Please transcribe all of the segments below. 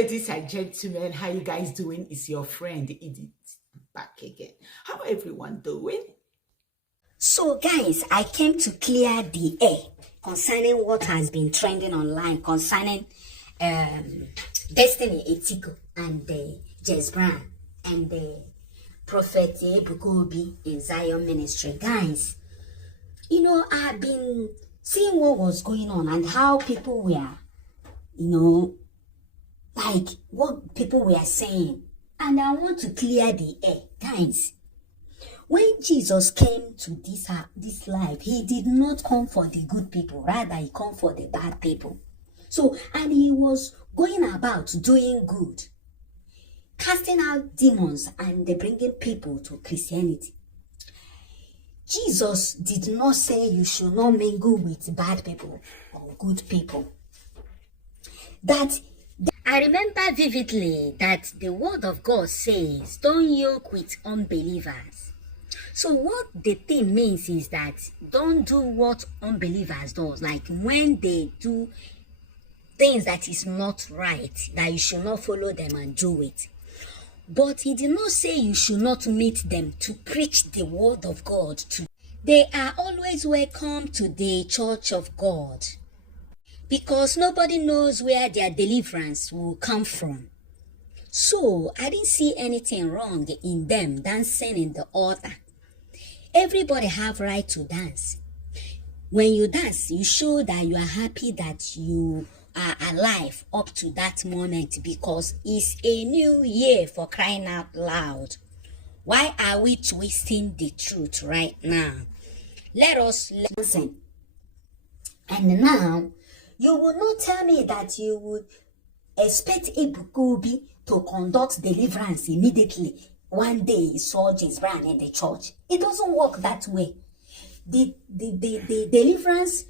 ladies and gentlemen, how you guys doing? It's your friend Edith back again. How everyone doing? So guys, I came to clear the air concerning what has been trending online concerning Destiny Etiko and Jess Brown and Prophet Ebukaobi in Zion Ministry. Guys, you know, I've been seeing what was going on and how people were, like what people were saying. And I want to clear the air. Guys, when Jesus came to this life, he did not come for the good people. Rather, he came for the bad people. So, and he was going about doing good, casting out demons and bringing people to Christianity. Jesus did not say you should not mingle with bad people or good people. I remember vividly that the word of God says, don't yoke with unbelievers. So what the thing means is that don't do what unbelievers do. Like when they do things that is not right, that you should not follow them and do it. But he did not say you should not meet them to preach the word of God to. They are always welcome to the church of God, because nobody knows where their deliverance will come from. So I didn't see anything wrong in them dancing in the altar. Everybody have right to dance. When you dance, you show that you are happy that you are alive up to that moment, because it's a new year, for crying out loud. Why are we twisting the truth right now? Let us listen. And now, you will not tell me that you would expect ebukaobi to conduct deliverance immediately. One day he saw Jess Brown in the church. It doesn't work that way. The deliverance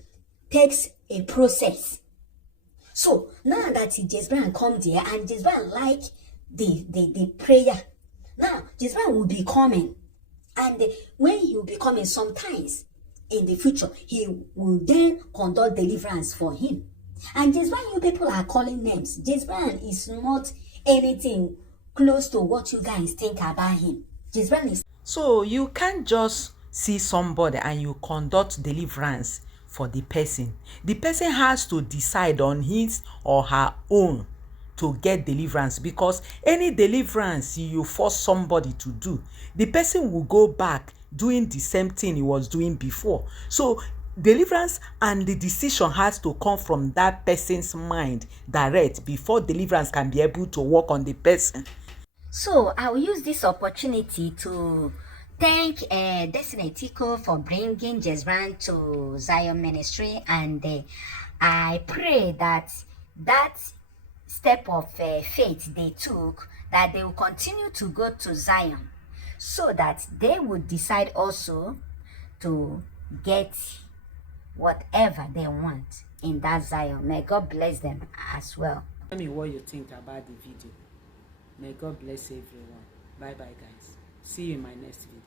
takes a process. So now that Jess Brown come there and Jess Brown like the prayer, now Jess Brown will be coming. And when he will be coming, sometimes in the future, he will then conduct deliverance for him. And Jess Brown, you people are calling names. Jess Brown is not anything close to what you guys think about him. Jess Brown is... So you can't just see somebody and you conduct deliverance for the person. The person has to decide on his or her own to get deliverance, because any deliverance you force somebody to do, the person will go back doing the same thing he was doing before. So deliverance and the decision has to come from that person's mind direct before deliverance can be able to work on the person. So I will use this opportunity to thank Destiny Etiko for bringing Jess Brown to Zion Ministry, and I pray that step of faith they took, that they will continue to go to Zion, so that they would decide also to get whatever they want in that Zion. May God bless them as well. Tell me what you think about the video. May God bless everyone. Bye bye guys. See you in my next video.